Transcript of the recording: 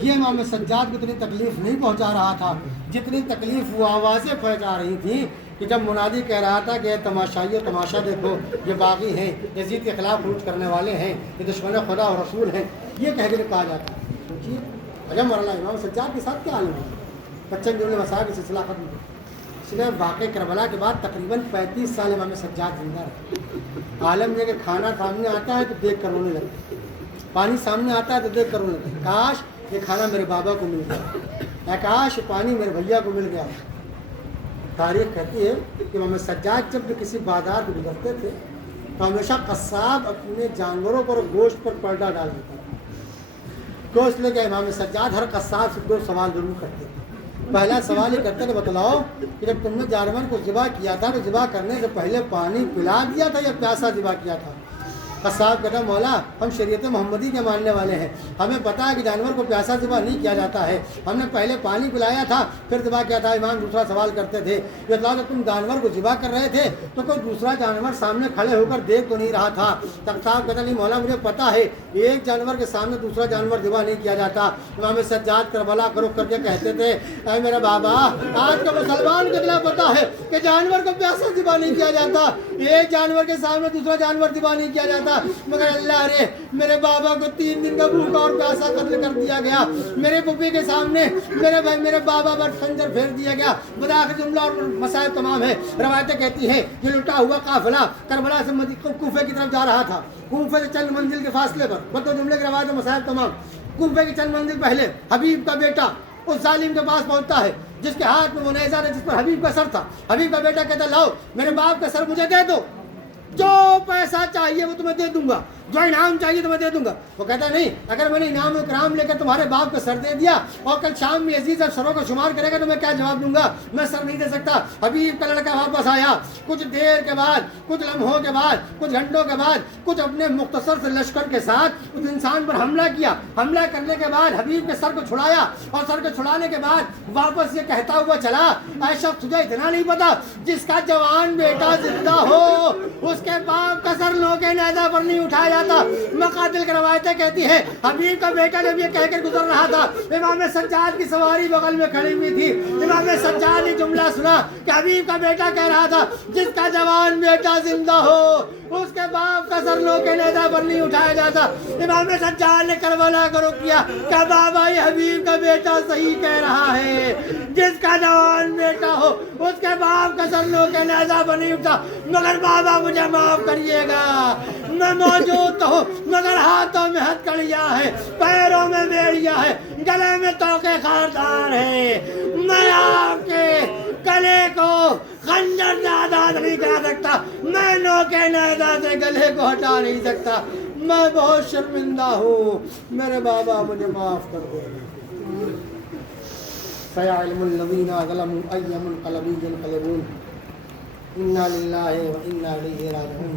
یہ امام سجاد کو اتنی تکلیف نہیں پہنچا رہا تھا جتنی تکلیف وہ آوازیں پہنچا رہی تھیں کہ جب منادی کہہ رہا تھا کہ تماشائیو تماشا دیکھو، یہ باغی ہیں، یزید کے خلاف خروج کرنے والے ہیں، یہ دشمن خدا اور رسول ہیں، یہ کہہ کے کہا جاتا ہے۔ سوچیے عجب مولانا امام سجاد کے ساتھ کیا عالم ہے۔ بچن جو نے مسائل کا سلسلہ ختم کیا، اس لیے واقع کربلا کے بعد تقریباً 35 سال امام سجاد زندہ رہے۔ عالم یہ کہ کھانا سامنے آتا ہے تو دیکھ کر رونے لگتا ہے، پانی سامنے آتا ہے تو دیکھ کر رونے لگتا ہے، کاش یہ کھانا میرے بابا کو مل گیا، کاش پانی میرے بھیا کو مل گیا۔ تاریخ کہتی ہے کہ امام سجاد جب کسی بازار کو گزرتے تھے تو ہمیشہ قصاب اپنے جانوروں پر گوشت پر پردہ ڈال دیتا تھا۔ گوشت لے کے امام سجاد ہر قصاب سے 2 سوال ضرور کرتے تھے۔ پہلا سوال یہ کرتے تھے، بتلاؤ کہ جب تم نے جانور کو ذبح کیا تھا تو ذبح کرنے سے پہلے پانی پلا دیا تھا یا پیاسا ذبح کیا تھا؟ قصاب کہتا مولا ہم شریعت محمدی کے ماننے والے ہیں، ہمیں پتہ ہے کہ جانور کو پیاسا ذبح نہیں کیا جاتا ہے، ہم نے پہلے پانی پلایا تھا پھر ذبح کیا تھا۔ امام دوسرا سوال کرتے تھے کہ اللہ جب تم جانور کو ذبح کر رہے تھے تو کوئی دوسرا جانور سامنے کھڑے ہو کر دیکھ تو نہیں رہا تھا؟ قصاب کہتا نہیں مولا مجھے پتہ ہے ایک جانور کے سامنے دوسرا جانور ذبح نہیں کیا جاتا۔ امام سجاد کربلا کا رخ کر کے کہتے تھے اے میرا بابا آج کا مسلمان کو اتنا پتہ ہے کہ جانور کو پیاسا ذبح نہیں کیا جاتا، ایک جانور کے سامنے دوسرا جانور ذبح نہیں کیا جاتا، مگر اللہ رے میرے بابا کو 3 دن کا بھوکا اور پیاسا قتل کر دیا گیا، میرے پھوپھی کے سامنے میرے بابا پر خنجر پھیر دیا گیا۔ بآخر جملہ اور مسائل تمام ہے۔ روایتیں کہتی ہیں یہ لٹا ہوا قافلہ کربلا سے کوفے کی طرف جا رہا تھا، کوفے سے چند منزل کے فاصلے پر، بطور جملے کی روایت مسائل تمام، کوفے کی چند منزل پہلے حبیب کا بیٹا اس ظالم کے پاس پہنچتا ہے جس کے ہاتھ میں وہ نیزہ تھا جس پر حبیب کا سر تھا۔ حبیب کا بیٹا کہتا لاؤ میرے باپ کا سر مجھے دے دو، جو پیسہ چاہیے وہ تمہیں دے دوں گا، جو انعام چاہیے تو میں دے دوں گا۔ وہ کہتا نہیں اگر میں نے انعام و اکرام لے کر تمہارے باپ کو سر دے دیا اور کل شام میں یزید جب سروں کو شمار کرے گا تو میں کیا جواب دوں گا؟ میں سر نہیں دے سکتا۔ حبیب کا لڑکا واپس آیا، کچھ دیر کے بعد، کچھ لمحوں کے بعد، کچھ گھنٹوں کے بعد، کچھ اپنے مختصر سے لشکر کے ساتھ اس انسان پر حملہ کیا۔ حملہ کرنے کے بعد حبیب کے سر کو چھڑایا اور سر کو چھڑانے کے بعد واپس یہ کہتا ہوا چلا اے شخص تجھے اتنا نہیں پتا جس کا جوان بیٹا زندہ ہو اس کے باپ کا سر لوگ کے نیزہ پر نہیں اٹھایا جاتا۔ مقاتل کی روایتیں کہتی ہیں حبیب کا بیٹا جب یہ کہہ کر گزر رہا تھا امام سجاد کی سواری بغل میں کھڑی ہوئی تھی، امام سجاد نے جملہ سنا کہ حبیب کا بیٹا کہہ رہا تھا جس کا جوان بیٹا زندہ ہو اس کے باپ کا سر لوگ کے نیزہ پر نہیں اٹھایا جاتا۔ امام سجاد نے کربلا کا رخ کیا کہ بابا یہ حبیب کا بیٹا صحیح کہہ رہا ہے، جس کا جوان بیٹا ہو اس کے باپ کا سر لوگ کے نیزہ پر نہیں اٹھا، مگر بابا مجھے معاف کریے گا، میں موجود تو ہوں مگر ہاتھوں میں ہتھکڑیاں ہے، پیروں میں بیڑیاں ہے، گلے میں توقے خاردار ہے، میں آپ کے گلے کو خنجر سے آزاد نہیں کرا سکتا، میں نوکے نیزہ سے گلے کو ہٹا نہیں سکتا، میں بہت شرمندہ ہوں، میرے بابا مجھے معاف کر دو۔ سيعلم الذين ظلموا أي منقلب ينقلبون إنا لله وإنا إليه راجعون۔